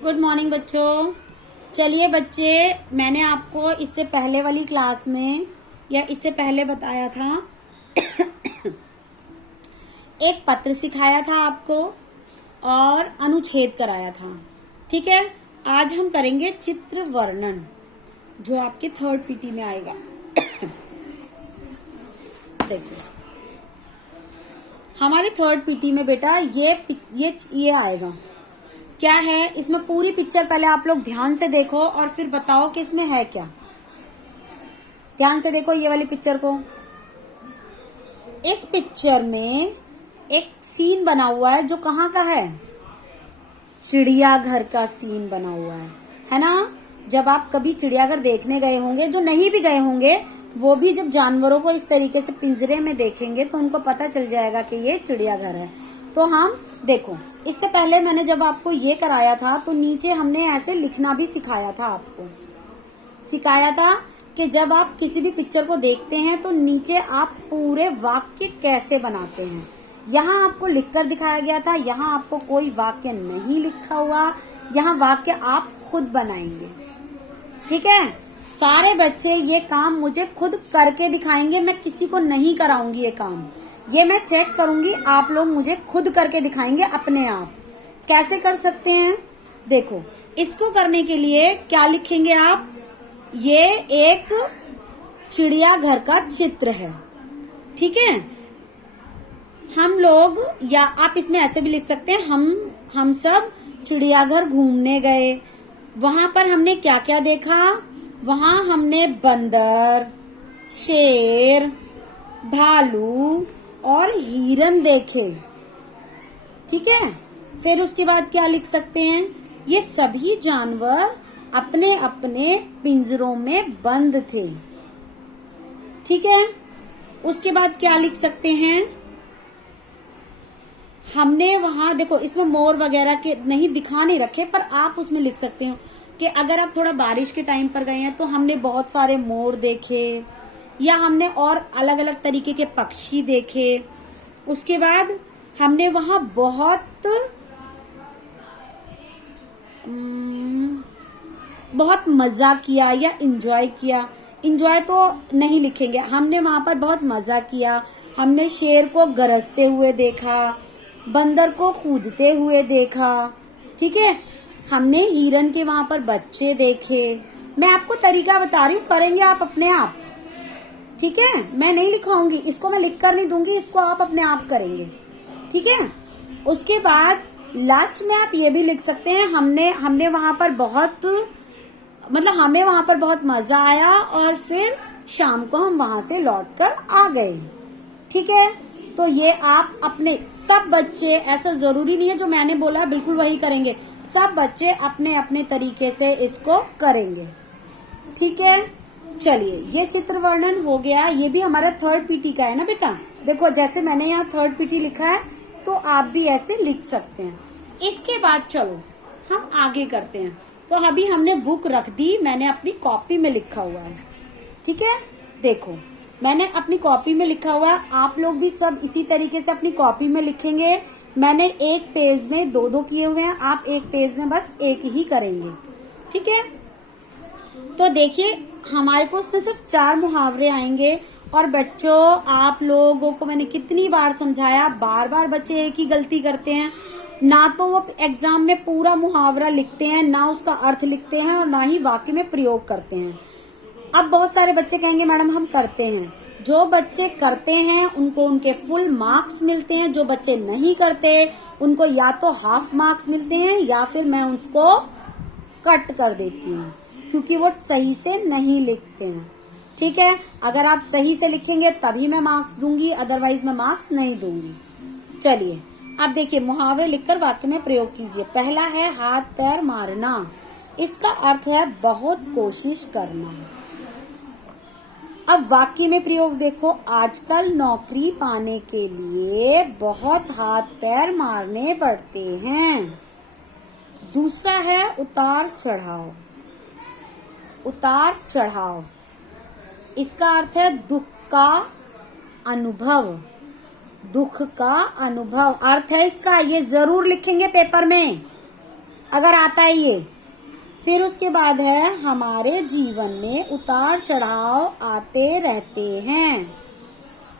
Good morning बच्चों। चलिए बच्चे, मैंने आपको इससे पहले वाली क्लास में या इससे पहले बताया था एक पत्र सिखाया था आपको और अनुच्छेद कराया था। ठीक है, आज हम करेंगे चित्र वर्णन जो आपके थर्ड पीटी में आएगा। देखिए हमारे थर्ड पीटी में बेटा ये आएगा। क्या है इसमें? पूरी पिक्चर पहले आप लोग ध्यान से देखो और फिर बताओ कि इसमें है क्या। ध्यान से देखो ये वाली पिक्चर को। इस पिक्चर में एक सीन बना हुआ है जो कहाँ का है? चिड़ियाघर का सीन बना हुआ है ना। जब आप कभी चिड़ियाघर देखने गए होंगे, जो नहीं भी गए होंगे वो भी जब जानवरों को इस तरीके से पिंजरे में देखेंगे तो उनको पता चल जाएगा कि ये चिड़ियाघर है। तो हम देखो, इससे पहले मैंने जब आपको ये कराया था तो नीचे हमने ऐसे लिखना भी सिखाया था। आपको सिखाया था कि जब आप किसी भी पिक्चर को देखते हैं तो नीचे आप पूरे वाक्य कैसे बनाते हैं। यहाँ आपको लिखकर दिखाया गया था, यहाँ आपको कोई वाक्य नहीं लिखा हुआ, यहाँ वाक्य आप खुद बनाएंगे। ठीक है, सारे बच्चे ये काम मुझे खुद करके दिखाएंगे, मैं किसी को नहीं कराऊंगी ये काम। ये मैं चेक करूंगी, आप लोग मुझे खुद करके दिखाएंगे अपने आप। कैसे कर सकते हैं? देखो, इसको करने के लिए क्या लिखेंगे आप? ये एक चिड़ियाघर का चित्र है। ठीक है, हम लोग, या आप इसमें ऐसे भी लिख सकते हैं, हम सब चिड़ियाघर घूमने गए। वहां पर हमने क्या क्या देखा? वहां हमने बंदर, शेर, भालू और हिरन देखे। ठीक है, फिर उसके बाद क्या लिख सकते हैं? ये सभी जानवर अपने अपने पिंजरों में बंद थे। ठीक है, उसके बाद क्या लिख सकते हैं? हमने वहां देखो, इसमें मोर वगैरह के नहीं रखे, पर आप उसमें लिख सकते हो कि अगर आप थोड़ा बारिश के टाइम पर गए हैं तो हमने बहुत सारे मोर देखे, या हमने और अलग अलग तरीके के पक्षी देखे। उसके बाद हमने वहां बहुत मजा किया या इंजॉय किया। इंजॉय तो नहीं लिखेंगे, हमने वहां पर बहुत मजा किया। हमने शेर को गरजते हुए देखा, बंदर को कूदते हुए देखा। ठीक है, हमने हिरन के वहां पर बच्चे देखे। मैं आपको तरीका बता रही हूँ, करेंगे आप अपने आप। ठीक है, मैं नहीं लिखवाऊंगी, इसको मैं लिख कर नहीं दूंगी, इसको आप अपने आप करेंगे। ठीक है, उसके बाद लास्ट में आप ये भी लिख सकते हैं, हमने वहां पर हमें वहां पर बहुत मजा आया और फिर शाम को हम वहां से लौट कर आ गए। ठीक है, तो ये आप अपने सब बच्चे, ऐसा जरूरी नहीं है जो मैंने बोला बिल्कुल वही करेंगे, सब बच्चे अपने अपने तरीके से इसको करेंगे। ठीक है, चलिए ये चित्र वर्णन हो गया। ये भी हमारा थर्ड पीटी का है ना बेटा। देखो जैसे मैंने यहाँ थर्ड पीटी लिखा है तो आप भी ऐसे लिख सकते हैं। इसके बाद चलो हम आगे करते हैं। तो अभी हमने बुक रख दी, मैंने अपनी कॉपी में लिखा हुआ है। ठीक है, देखो मैंने अपनी कॉपी में लिखा हुआ है, आप लोग भी सब इसी तरीके से अपनी कॉपी में लिखेंगे। मैंने एक पेज में दो किए हुए हैं, आप एक पेज में बस एक ही करेंगे। ठीक है, तो देखिए हमारे को उसमें सिर्फ 4 मुहावरे आएंगे। और बच्चों, आप लोगों को मैंने कितनी बार समझाया, बार बार बच्चे एक ही गलती करते हैं। ना तो वो एग्जाम में पूरा मुहावरा लिखते हैं, ना उसका अर्थ लिखते हैं, और ना ही वाक्य में प्रयोग करते हैं। अब बहुत सारे बच्चे कहेंगे मैडम हम करते हैं। जो बच्चे करते हैं उनको उनके फुल मार्क्स मिलते हैं, जो बच्चे नहीं करते उनको या तो हाफ मार्क्स मिलते हैं या फिर मैं उसको कट कर देती हूँ, क्योंकि वो सही से नहीं लिखते हैं। ठीक है, अगर आप सही से लिखेंगे तभी मैं मार्क्स दूंगी, अदरवाइज मैं मार्क्स नहीं दूंगी। चलिए अब देखिए, मुहावरे लिखकर वाक्य में प्रयोग कीजिए। पहला है हाथ पैर मारना, इसका अर्थ है बहुत कोशिश करना। अब वाक्य में प्रयोग देखो, आजकल नौकरी पाने के लिए बहुत हाथ पैर मारने पड़ते हैं। दूसरा है उतार चढ़ाव। उतार चढ़ाव, इसका अर्थ है दुख का अनुभव। दुख का अनुभव अर्थ है इसका, ये जरूर लिखेंगे पेपर में। अगर आता है ये। फिर उसके बाद है हमारे जीवन में उतार चढ़ाव आते रहते हैं।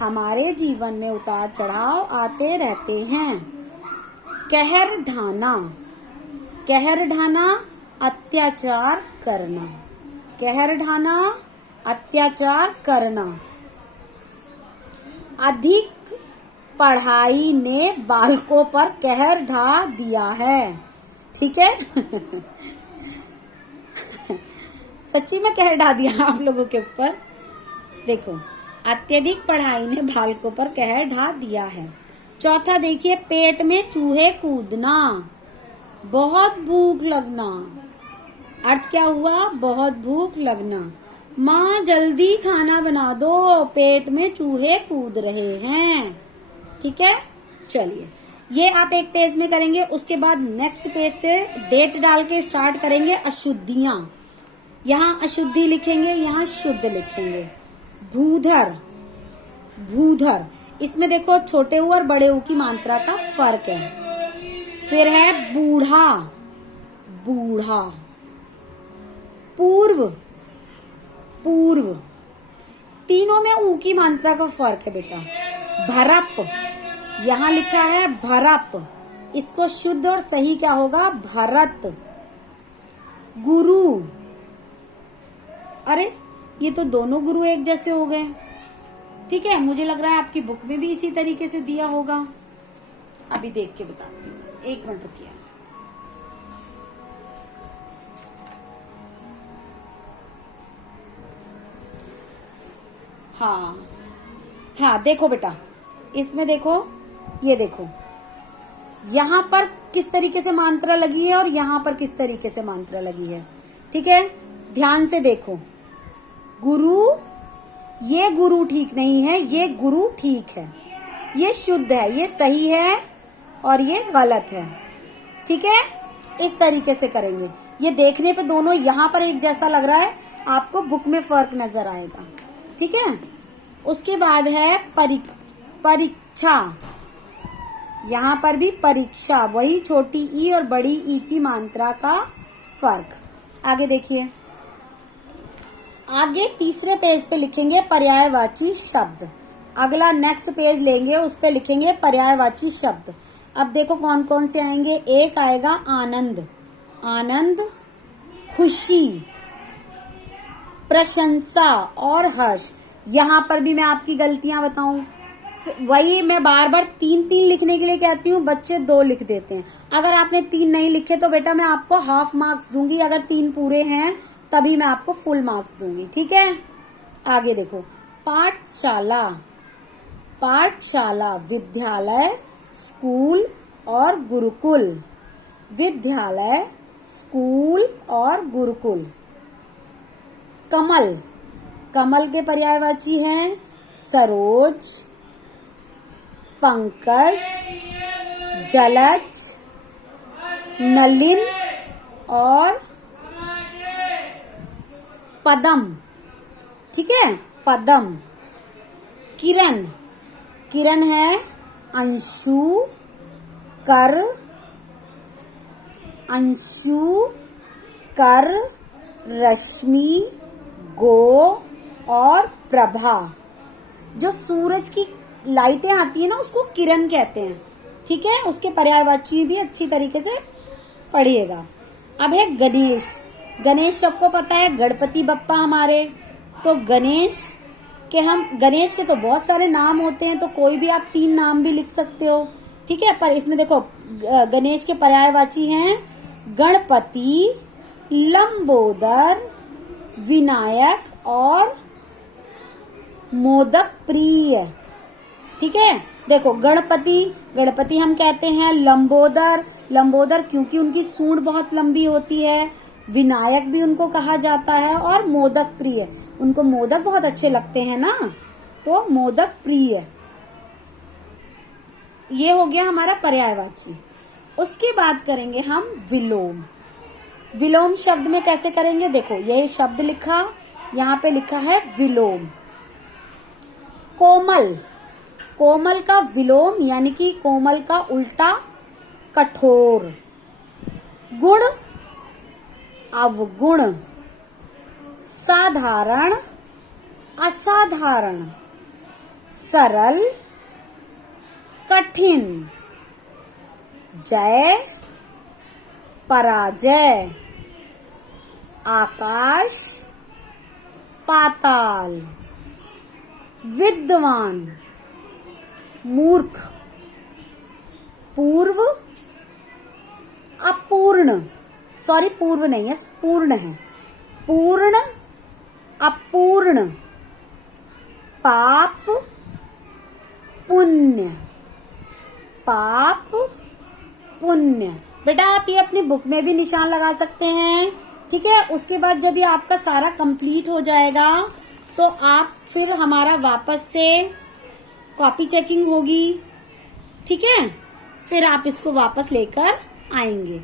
हमारे जीवन में उतार चढ़ाव आते रहते हैं। कहर ढाना, कहर ढाना अत्याचार करना, कहर ढाना अत्याचार करना। अधिक पढ़ाई ने बालकों पर कहर ढा दिया है। ठीक है सच्ची में कहर ढा दिया आप लोगों के ऊपर। देखो, अत्यधिक पढ़ाई ने बालकों पर कहर ढा दिया है। चौथा देखिए, पेट में चूहे कूदना, बहुत भूख लगना। अर्थ क्या हुआ? बहुत भूख लगना। माँ जल्दी खाना बना दो, पेट में चूहे कूद रहे हैं। ठीक है, चलिए ये आप एक पेज में करेंगे। उसके बाद नेक्स्ट पेज से डेट डाल के स्टार्ट करेंगे। अशुद्धियां, यहाँ अशुद्धि लिखेंगे, यहाँ शुद्ध लिखेंगे। भूधर, भूधर, इसमें देखो छोटे ऊ और बड़े ऊ की मात्रा का फर्क है। फिर है बूढ़ा, बूढ़ा। पूर्व, पूर्व, तीनों में ऊ की मात्रा का फर्क है बेटा। भरप, यहाँ लिखा है भरप, इसको शुद्ध और सही क्या होगा? भरत। गुरु, अरे ये तो दोनों गुरु एक जैसे हो गए। ठीक है, मुझे लग रहा है आपकी बुक में भी इसी तरीके से दिया होगा। अभी देख के बताती हूँ, एक मिनट रुकिए। हाँ हाँ, देखो बेटा, इसमें देखो, ये देखो यहाँ पर किस तरीके से मात्रा लगी है और यहाँ पर किस तरीके से मात्रा लगी है। ठीक है, ध्यान से देखो। गुरु, ये गुरु ठीक नहीं है, ये गुरु ठीक है, ये शुद्ध है, ये सही है और ये गलत है। ठीक है, इस तरीके से करेंगे। ये देखने पे दोनों यहाँ पर एक जैसा लग रहा है, आपको बुक में फर्क नजर आएगा। ठीक है, उसके बाद है परीक्षा। यहाँ पर भी परीक्षा, वही छोटी ई और बड़ी ई की मात्रा का फर्क। आगे देखिए, आगे तीसरे पेज पे लिखेंगे पर्यायवाची शब्द। अगला नेक्स्ट पेज लेंगे, उस पे लिखेंगे पर्यायवाची शब्द। अब देखो कौन कौन से आएंगे। एक आएगा आनंद, आनंद, खुशी, प्रशंसा और हर्ष। यहाँ पर भी मैं आपकी गलतियां बताऊं, वही मैं बार बार 3-3 लिखने के लिए कहती हूँ, बच्चे 2 लिख देते हैं। अगर आपने 3 नहीं लिखे तो बेटा मैं आपको हाफ मार्क्स दूंगी, अगर 3 पूरे हैं तभी मैं आपको फुल मार्क्स दूंगी। ठीक है, आगे देखो। पाठशाला, पाठशाला विद्यालय, स्कूल और गुरुकुल, विद्यालय, स्कूल और गुरुकुल। कमल, कमल के पर्यायवाची हैं सरोज, पंकज, जलज, नलिन और पदम। ठीक है, पदम। किरण, किरण है अंशु, कर, अंशु, कर, रश्मि, गो और प्रभा। जो सूरज की लाइटें आती है ना, उसको किरण कहते हैं। ठीक है, उसके पर्यायवाची भी अच्छी तरीके से पढ़िएगा। अब है गणेश। गणेश सबको पता है, गणपति बप्पा हमारे। तो गणेश के तो बहुत सारे नाम होते हैं, तो कोई भी आप 3 नाम भी लिख सकते हो। ठीक है, पर इसमें देखो गणेश के पर्यायवाची हैं गणपति, लंबोदर, विनायक और मोदक प्रिय। ठीक है, देखो गणपति, गणपति हम कहते हैं। लंबोदर, लंबोदर क्योंकि उनकी सूंड बहुत लंबी होती है। विनायक भी उनको कहा जाता है। और मोदक प्रिय, उनको मोदक बहुत अच्छे लगते हैं ना, तो मोदक प्रिय। ये हो गया हमारा पर्यायवाची। उसके बाद करेंगे हम विलोम। विलोम शब्द में कैसे करेंगे, देखो यही शब्द लिखा, यहाँ पे लिखा है विलोम। कोमल, कोमल का विलोम यानी कि कोमल का उल्टा कठोर। गुण अवगुण, साधारण असाधारण, सरल कठिन, जय पराजय, आकाश पाताल, विद्वान मूर्ख, पूर्व अपूर्ण, सॉरी पूर्व नहीं है, पूर्ण है, पूर्ण अपूर्ण, पाप पुण्य, पाप पुण्य। बेटा आप ये अपनी बुक में भी निशान लगा सकते हैं, ठीक है। उसके बाद जब ये आपका सारा कंप्लीट हो जाएगा तो आप फिर हमारा वापस से कॉपी चेकिंग होगी, ठीक है। फिर आप इसको वापस लेकर आएंगे,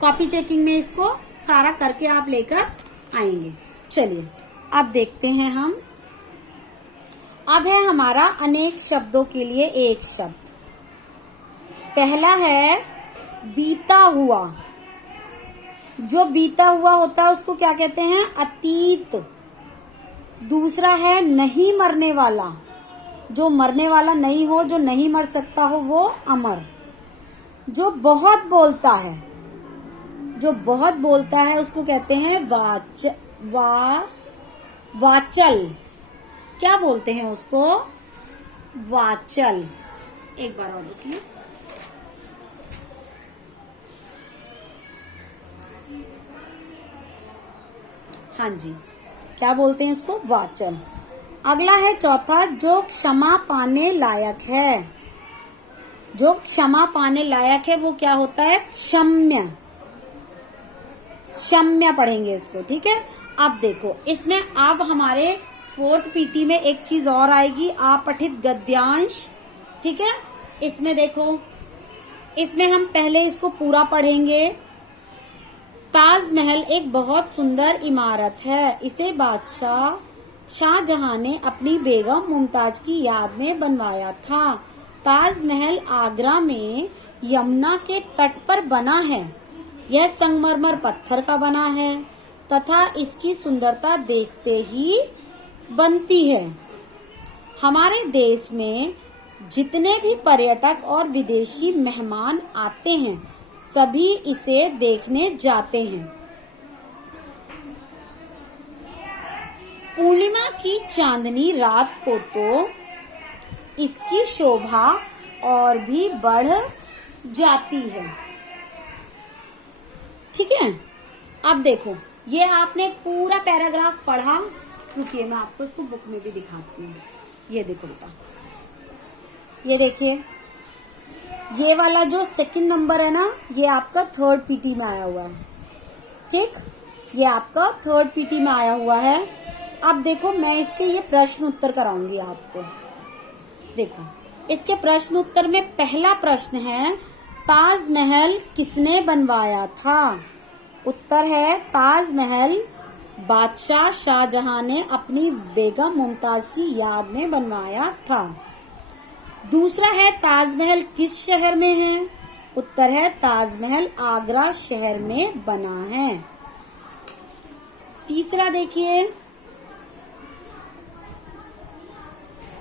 कॉपी चेकिंग में इसको सारा करके आप लेकर आएंगे। चलिए अब देखते हैं हम। अब है हमारा अनेक शब्दों के लिए एक शब्द। पहला है बीता हुआ। जो बीता हुआ होता है उसको क्या कहते हैं? अतीत। दूसरा है नहीं मरने वाला। जो मरने वाला नहीं हो, जो नहीं मर सकता हो, वो अमर। जो बहुत बोलता है, जो बहुत बोलता है उसको कहते हैं वाचल। क्या बोलते हैं उसको? वाचल। एक बार और देखिए। हाँ जी, क्या बोलते हैं इसको? वाचल। अगला है चौथा, जो क्षमा पाने लायक है। जो क्षमा पाने लायक है वो क्या होता है? क्षम्य। क्षम्य पढ़ेंगे इसको, ठीक है। अब देखो इसमें अब हमारे 4th पीटी में एक चीज और आएगी, अपठित गद्यांश, ठीक है। इसमें देखो, इसमें हम पहले इसको पूरा पढ़ेंगे। ताजमहल एक बहुत सुंदर इमारत है। इसे बादशाह शाहजहां ने अपनी बेगम मुमताज की याद में बनवाया था। ताजमहल आगरा में यमुना के तट पर बना है। यह संगमरमर पत्थर का बना है तथा इसकी सुंदरता देखते ही बनती है। हमारे देश में जितने भी पर्यटक और विदेशी मेहमान आते हैं सभी इसे देखने जाते हैं। पूर्णिमा की चांदनी रात को तो इसकी शोभा और भी बढ़ जाती है, ठीक है। अब देखो, ये आपने पूरा पैराग्राफ पढ़ा। रुकिए मैं आपको इसको बुक में भी दिखाती हूँ। ये देखो बेटा, ये देखिए, ये वाला जो 2nd नंबर है ना, ये आपका 3rd पीटी में आया हुआ है, ठीक। ये आपका 3rd पीटी में आया हुआ है। अब देखो मैं इसके ये प्रश्न उत्तर कराऊंगी आपको। देखो इसके प्रश्न उत्तर में पहला प्रश्न है, ताजमहल किसने बनवाया था? उत्तर है ताजमहल बादशाह शाहजहां ने अपनी बेगम मुमताज की याद में बनवाया था। दूसरा है, ताजमहल किस शहर में है? उत्तर है ताजमहल आगरा शहर में बना है। तीसरा देखिए,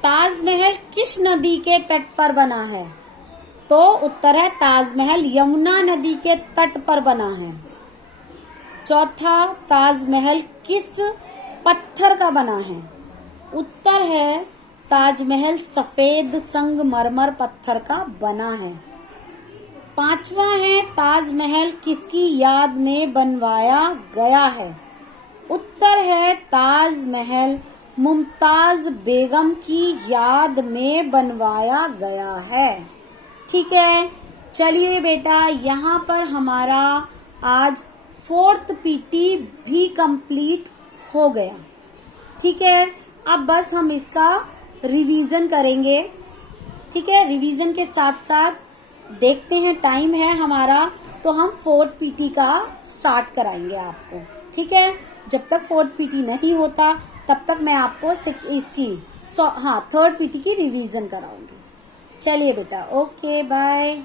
ताजमहल किस नदी के तट पर बना है? तो उत्तर है ताजमहल यमुना नदी के तट पर बना है। चौथा, ताजमहल किस पत्थर का बना है? उत्तर है ताजमहल सफेद संगमरमर पत्थर का बना है। पांचवा है, ताजमहल किसकी याद में बनवाया गया है? उत्तर है ताजमहल मुमताज बेगम की याद में बनवाया गया है, ठीक है। चलिए बेटा, यहाँ पर हमारा आज 4th पीटी भी कंप्लीट हो गया, ठीक है। अब बस हम इसका रिवीजन करेंगे, ठीक है। रिवीजन के साथ साथ देखते हैं, टाइम है हमारा तो हम 4th पीटी का स्टार्ट कराएंगे आपको, ठीक है। जब तक 4th पीटी नहीं होता तब तक मैं आपको इसकी 3rd पीटी की रिवीजन कराऊंगी। चलिए बेटा, ओके बाय।